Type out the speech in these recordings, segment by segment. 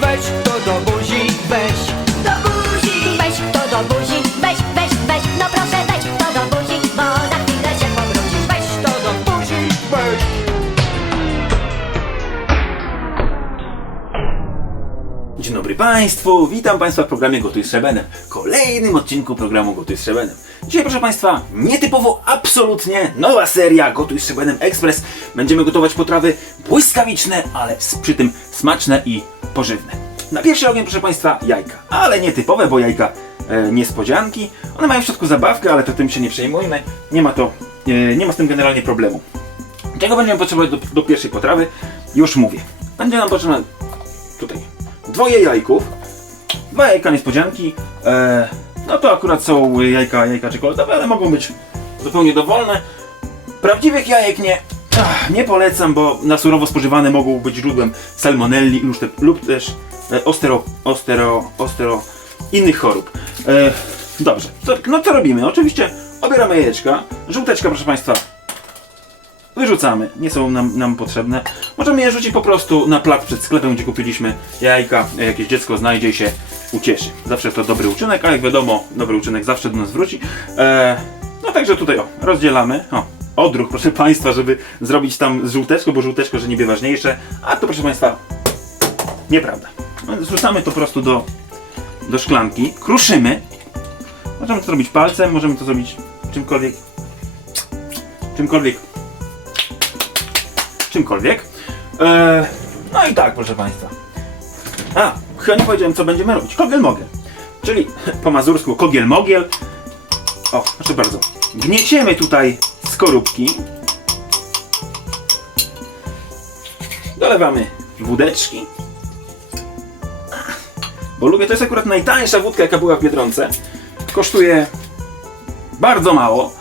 weź to do buzi, weź Do buzi! Weź to do buzi, weź, weź, weź, no proszę weź to do buzi, bo za chwilę się powrócisz. Weź to do buzi, weź Dzień dobry Państwu, witam Państwa w programie Gotuj z Szebenem. Kolejnym odcinku programu Gotuj z Szebenem. Dzisiaj, proszę Państwa, nietypowo, absolutnie nowa seria Gotuj z Szebenem Express. Będziemy gotować potrawy błyskawiczne, ale przy tym smaczne i pożywne. Na pierwszy ogień, proszę Państwa, jajka. Ale nietypowe, bo jajka e, niespodzianki. One mają w środku zabawkę, ale to tym się nie przejmujmy. Nie ma to, e, nie ma z tym generalnie problemu. Czego będziemy potrzebować do, do pierwszej potrawy? Już mówię. Będzie nam potrzebne tutaj dwoje jajków, dwa jajka niespodzianki. E, no to akurat są jajka, jajka czekoladowe, ale mogą być zupełnie dowolne. Prawdziwych jajek nie, ach, nie polecam, bo na surowo spożywane mogą być źródłem salmonelli lub, te, lub też e, ostero, ostero, ostero innych chorób. E, dobrze, no co robimy? Oczywiście obieramy jajeczka. Żółteczka, proszę Państwa, wyrzucamy, nie są nam, nam potrzebne. Możemy je rzucić po prostu na plac przed sklepem, gdzie kupiliśmy jajka. Jakieś dziecko znajdzie się ucieszy. Zawsze to dobry uczynek, a jak wiadomo, dobry uczynek zawsze do nas wróci. E, no także tutaj o, rozdzielamy. O, odruch, proszę Państwa, żeby zrobić tam żółteczko, bo żółteczko, że niby ważniejsze, a to proszę Państwa, nieprawda. Zrzucamy to po prostu do, do szklanki, kruszymy. Możemy to zrobić palcem, możemy to zrobić czymkolwiek, czymkolwiek czymkolwiek. Eee, no i tak, proszę Państwa. A, chyba nie powiedziałem, co będziemy robić. Kogiel mogiel. Czyli po mazursku kogiel mogiel. O, proszę bardzo. Gnieciemy tutaj skorupki. Dolewamy wódeczki. Bo lubię, to jest akurat najtańsza wódka, jaka była w Biedronce. Kosztuje bardzo mało.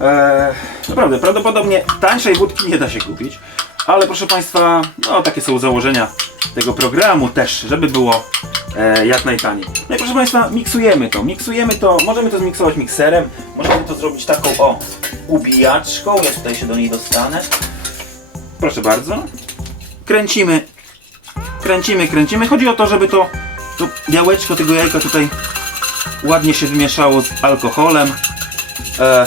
Eee, naprawdę, prawdopodobnie tańszej wódki nie da się kupić. Ale proszę Państwa, no takie są założenia tego programu też, żeby było e, jak najtaniej. No i proszę Państwa, miksujemy to, miksujemy to, możemy to zmiksować mikserem, możemy to zrobić taką o ubijaczką, ja tutaj się do niej dostanę. Proszę bardzo. Kręcimy, kręcimy, kręcimy. Chodzi o to, żeby to, to białeczko tego jajka tutaj ładnie się wymieszało z alkoholem. E,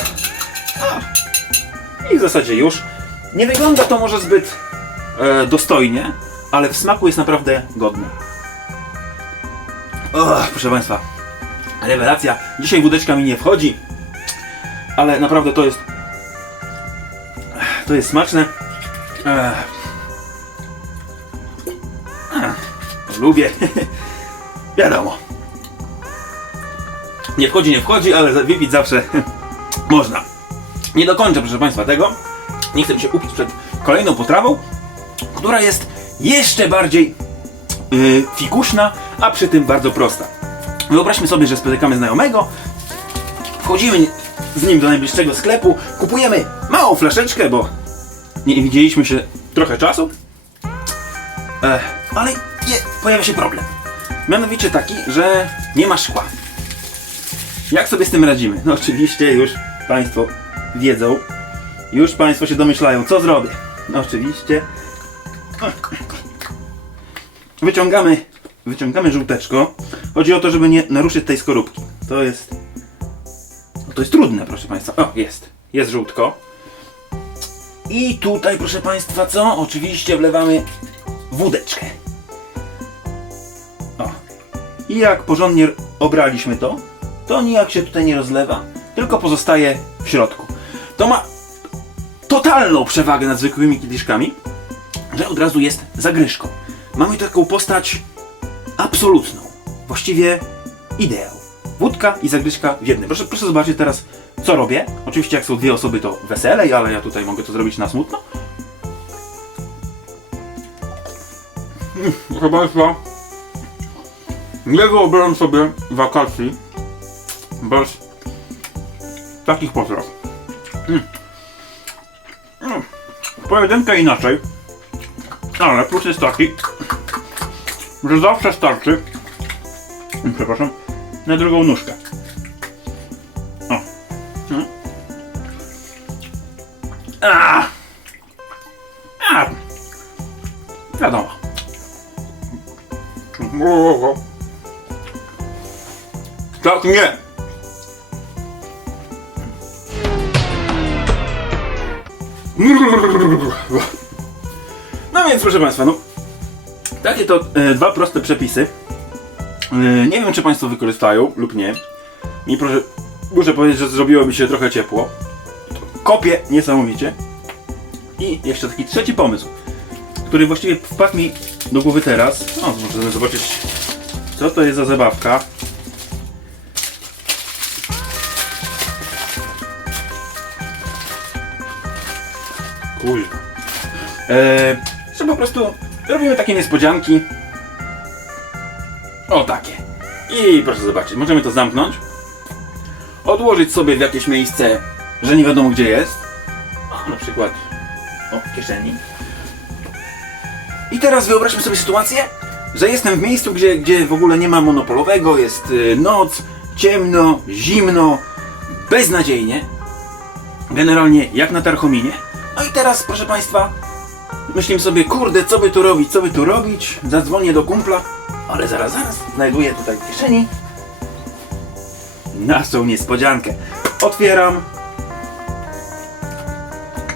i w zasadzie już. Nie wygląda to może zbyt e, dostojnie, ale w smaku jest naprawdę godne. Och, proszę Państwa, rewelacja. Dzisiaj wódeczka mi nie wchodzi, ale naprawdę to jest to jest smaczne. To lubię. Wiadomo. Nie wchodzi, nie wchodzi, ale wypić zawsze można. Nie dokończę, proszę Państwa, tego. Nie chcę się upić przed kolejną potrawą, która jest jeszcze bardziej yy, fikuśna, a przy tym bardzo prosta. Wyobraźmy sobie, że spotykamy znajomego, wchodzimy z nim do najbliższego sklepu, kupujemy małą flaszeczkę, bo nie widzieliśmy się trochę czasu, e, ale je, pojawia się problem. Mianowicie taki, że nie ma szkła. Jak sobie z tym radzimy? No oczywiście już Państwo wiedzą, już Państwo się domyślają, co zrobię. Oczywiście. Wyciągamy, wyciągamy żółteczko. Chodzi o to, żeby nie naruszyć tej skorupki. To jest, to jest trudne, proszę Państwa. O, jest, jest żółtko. I tutaj, proszę Państwa, co? Oczywiście wlewamy wódeczkę. O. I jak porządnie obraliśmy to, to nijak się tutaj nie rozlewa, tylko pozostaje w środku. To ma totalną przewagę nad zwykłymi kieliszkami, że od razu jest zagryżką. Mamy taką postać absolutną, właściwie ideał. Wódka i zagryżka w jednym. Proszę, proszę zobaczyć teraz, co robię. Oczywiście jak są dwie osoby, to weselej, ale ja tutaj mogę to zrobić na smutno. Proszę Państwa, nie wyobrażam sobie wakacji bez takich potraw. Mm. Mm. Pojedynkę inaczej, ale plus jest taki, że zawsze starczy, mm, przepraszam, na drugą nóżkę. O. Mm. A. A. Wiadomo. Tak nie! No więc proszę Państwa, no takie to e, dwa proste przepisy. E, nie wiem czy Państwo wykorzystają lub nie. Mi proszę, muszę powiedzieć, że zrobiło mi się trochę ciepło. Kopię niesamowicie. I jeszcze taki trzeci pomysł, który właściwie wpadł mi do głowy teraz. No, możemy zobaczyć co to jest za zabawka. Kurwa. Eee, że po prostu robimy takie niespodzianki. O takie. I proszę zobaczyć, możemy to zamknąć. Odłożyć sobie w jakieś miejsce, że nie wiadomo gdzie jest. Na przykład o, w kieszeni. I teraz wyobraźmy sobie sytuację, że jestem w miejscu, gdzie, gdzie w ogóle nie ma monopolowego, jest y, noc, ciemno, zimno, beznadziejnie. Generalnie jak na Tarchominie. No i teraz, proszę Państwa, myślimy sobie, kurde, co by tu robić, co by tu robić? Zadzwonię do kumpla, ale zaraz, zaraz, znajduję tutaj w kieszeni naszą niespodziankę. Otwieram.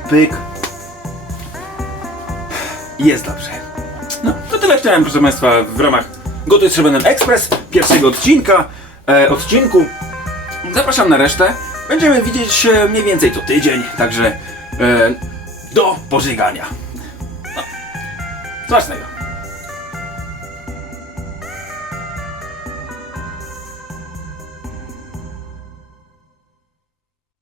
Pyk. Jest dobrze. No, to tyle chciałem, proszę Państwa, w ramach Gotuj z Szebenem Express, pierwszego odcinka, e, odcinku. Zapraszam na resztę. Będziemy widzieć się mniej więcej co tydzień, także do pożygania. No.